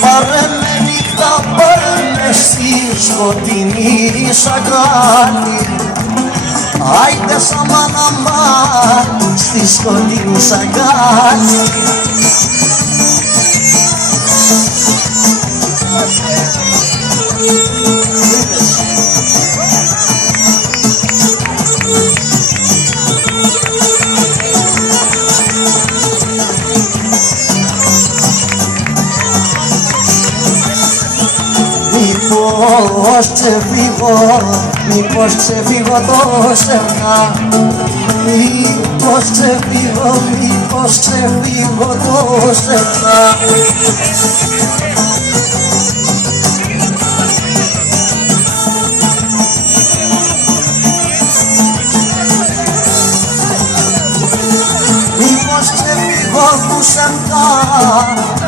Πάρε με νύχτα, πάρε με στη σκοτεινή σαγκάλη. Άιντε σαν μάνα στη σκοτεινή σαγκάλη. Μήπως ξεφύγω τόσερνα, μήπως ξεφύγω τόσερνα. Μήπως ξεφύγω τόσερνα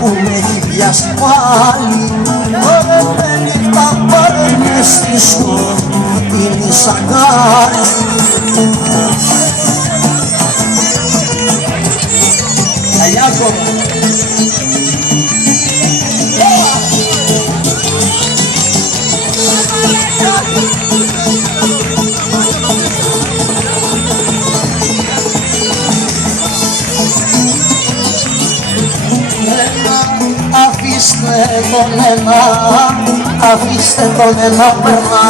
που με έχει πιάσει πάλι. Πάρε με νύχτα, πάρε με στη σκοτεινή σαγκάλη. Καλιάκο αφήστε τον ένα περνά,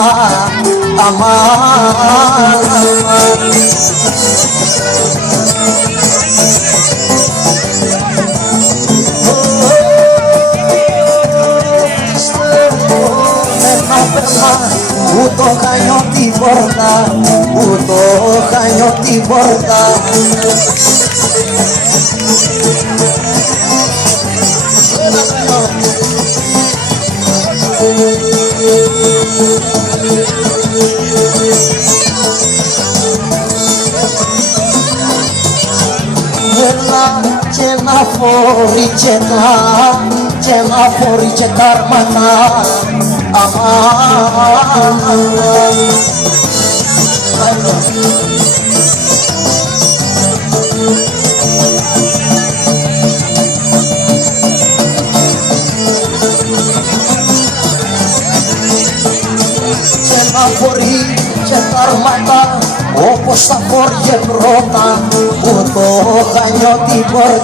αμάν, αμάν. Ούτω χανιώ την πόρτα, ούτω χανιώ την πόρτα. Έλα και να φορεί και τα αρμανά, αμάν. Και να φορεί και τα αρμανά όπως τα φοριέ πρώτα, ούτω χανιώ την πόρτα.